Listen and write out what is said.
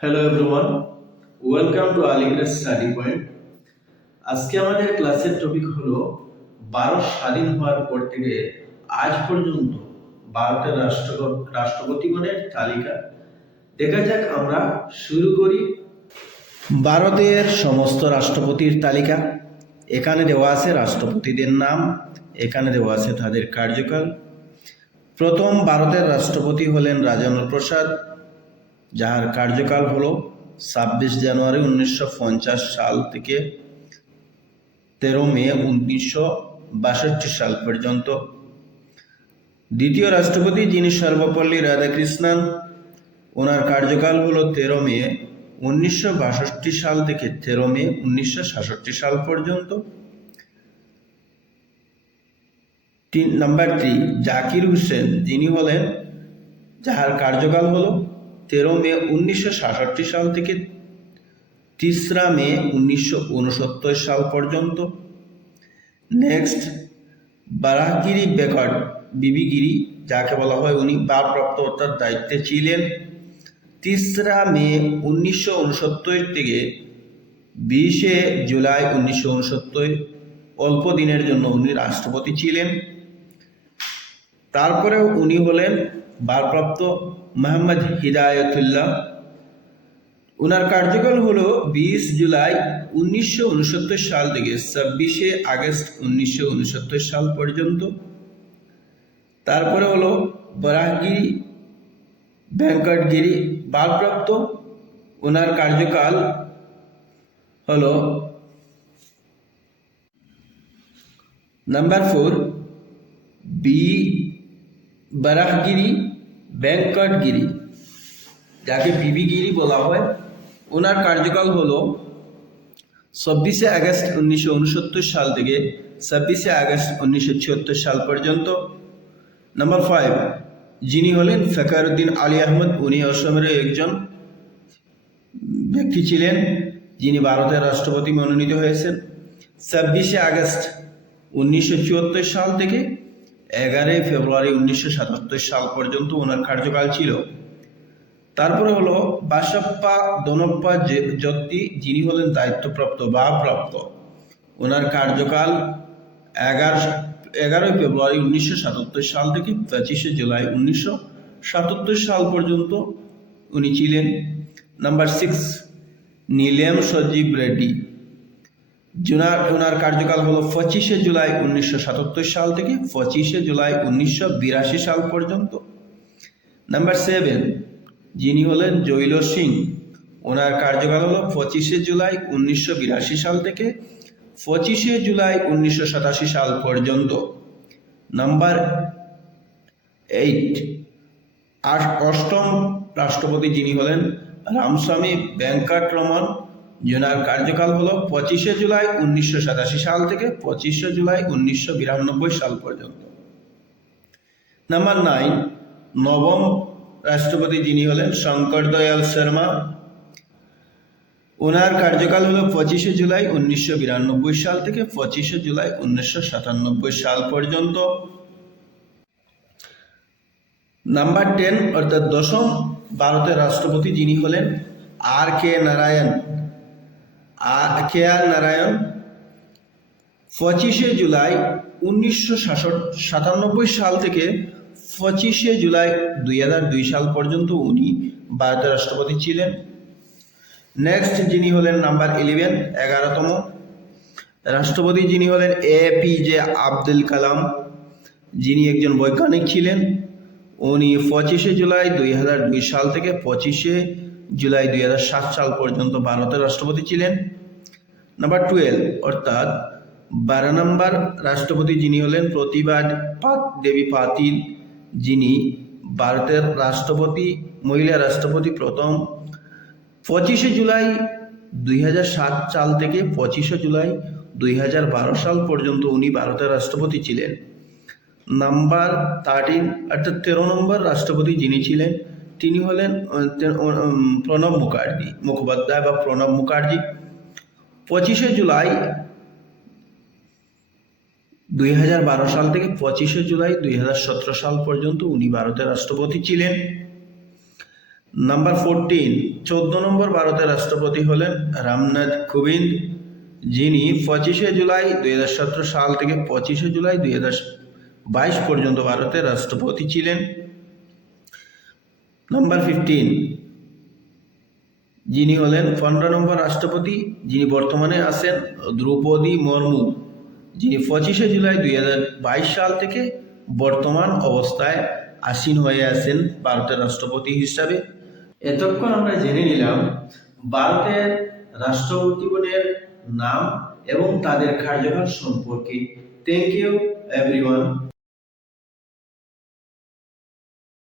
Hello everyone, welcome to Aligarh study point. আজকে আমাদের ক্লাসের টপিক হলো ভারত স্বাধীন হওয়ার পর থেকে আজ পর্যন্ত ভারতের রাষ্ট্রপতিগণের তালিকা। দেখা যাক, আমরা শুরু করি। ভারতের সমস্ত রাষ্ট্রপতির তালিকা। এখানে দেওয়া আছে রাষ্ট্রপতিদের নাম, এখানে দেওয়া আছে তাদের কার্যকাল। প্রথম ভারতের রাষ্ট্রপতি হলেন রাজেন্দ্র প্রসাদ, যার কার্যকাল হলো 26 জানুয়ারি 1950 সাল থেকে 13 মে 1962 সাল পর্যন্ত। দ্বিতীয় রাষ্ট্রপতি যিনি সর্বপল্লী রাধাকৃষ্ণন, ওনার কার্যকাল হলো 13 মে 1962 সাল থেকে 13 মে 1966 সাল পর্যন্ত। নাম্বার 3 জাকির হুসেন, যিনি হলেন, যার কার্যকাল হলো 13 মে 1966 সাল থেকে 3 মে 1969 সাল পর্যন্ত। নেক্সট বারাহগিরি বেকট বিবি গিরি, যাকে বলা হয় উনি ভারপ্রাপ্ত অর্থাৎ দায়িত্বে ছিলেন 3 মে 1969 থেকে 20 জুলাই 1969, অল্প দিনের জন্য উনি রাষ্ট্রপতি ছিলেন। তারপরেও উনি হলেন ভারপ্রাপ্ত মোহাম্মদ হিদায়তুল্লাহ, ওনার কার্যকাল হলো 20 জুলাই 1969 সাল থেকে 26 আগস্ট 1969 সাল পর্যন্ত। তারপরে হলো বারাহগিরি ভেঙ্কটগিরি, ভারপ্রাপ্ত, ওনার কার্যকাল হলো নাম্বার 4 বি বারাহগিরি ভেঙ্কটগিরি, যাকে বিবিগিরি বলা হয়, ওনার কার্যকাল হলো 26 আগস্ট 1969 সাল থেকে 26 আগস্ট 1976 সাল পর্যন্ত। নাম্বার 5 যিনি হলেন ফখরুদ্দিন আলী আহমদ, উনি অসমের একজন ব্যক্তি ছিলেন যিনি ভারতের রাষ্ট্রপতি মনোনীত হয়েছেন 26 আগস্ট 1974 সাল থেকে 11 ফেব্রুয়ারি 1977 সাল পর্যন্ত ওনার কার্যকাল ছিল। তারপরে হলো বাসাপ্পা দনপ্পা জত্তি, যিনি হলেন দায়িত্বপ্রাপ্ত বা প্রাপ্ত, ওনার কার্যকাল 11 ফেব্রুয়ারি 1977 সাল থেকে 25 জুলাই 1977 সাল পর্যন্ত উনি ছিলেন। নাম্বার 6 নীলেম সঞ্জীব রেড্ডি, ওনার কার্যকাল হলো 25 জুলাই 1977 সাল থেকে 25 জুলাই 1982 সাল পর্যন্ত। নাম্বার 7 যিনি হলেন জৈল সিং, ওনার কার্যকাল হলো 25 জুলাই 1982 সাল থেকে 25 জুলাই 1987 সাল পর্যন্ত। নাম্বার 8 অষ্টম রাষ্ট্রপতি যিনি হলেন রামস্বামী ভেঙ্কটরমন, যার কার্যকাল হলো 25 জুলাই 1987 সাল থেকে 25 জুলাই 1992 সাল পর্যন্ত। নাম্বার 9 নবম রাষ্ট্রপতি যিনি হলেন শঙ্কর দয়াল শর্মা, ওনার কার্যকাল হলো 25 জুলাই 1992 সাল থেকে 25 জুলাই 1997 সাল পর্যন্ত। নাম্বার 10 অর্থাৎ দশম ভারতের রাষ্ট্রপতি যিনি হলেন আর কে নারায়ণ, 25 জুলাই 1997 সাল থেকে 25 জুলাই 2002 সাল পর্যন্ত উনি ভারতের রাষ্ট্রপতি ছিলেন। নেক্সট যিনি হলেন নাম্বার 11তম রাষ্ট্রপতি যিনি হলেন APJ আব্দুল কালাম, যিনি একজন বৈজ্ঞানিক ছিলেন, উনি 25 জুলাই 2002 সাল থেকে 25 জুলাই 2007 সাল পর্যন্ত ভারতের রাষ্ট্রপতি ছিলেন। নাম্বার 12 অর্থাৎ 12 নম্বর রাষ্ট্রপতি যিনি হলেন প্রতিভা দেবী পাতিল, যিনি ভারতের রাষ্ট্রপতি, মহিলা রাষ্ট্রপতি প্রথম 25 জুলাই 2007 সাল থেকে 25 জুলাই 2012 সাল পর্যন্ত উনি ভারতের রাষ্ট্রপতি ছিলেন। নাম্বার 13 অর্থাৎ 13 নম্বর রাষ্ট্রপতি যিনি ছিলেন তিনি হলেন প্রণব মুখোপাধ্যায় বা প্রণব মুখার্জি, 25 জুলাই 2012 সাল থেকে 25 জুলাই 2017 সাল পর্যন্ত উনি ভারতের রাষ্ট্রপতি ছিলেন। নাম্বার 14, 14 নম্বর ভারতের রাষ্ট্রপতি হলেন রামনাথ কোবিন্দ, যিনি 25শে জুলাই 2017 সাল থেকে 25শে জুলাই 2022 পর্যন্ত ভারতের রাষ্ট্রপতি ছিলেন। নাম্বার 15, যিনি হলেন 15 নম্বর রাষ্ট্রপতি, যিনি বর্তমানে আছেন দ্রৌপদী মুর্মু, যিনি 25শে জুলাই 2022 সাল থেকে বর্তমান অবস্থায় আসীন হয়ে আছেন ভারতের রাষ্ট্রপতি হিসাবে। এতক্ষণ আমরা জেনে নিলাম ভারতের রাষ্ট্রপতিগণের নাম এবং তাদের কার্যকাল সম্পর্কে। Thank you everyone.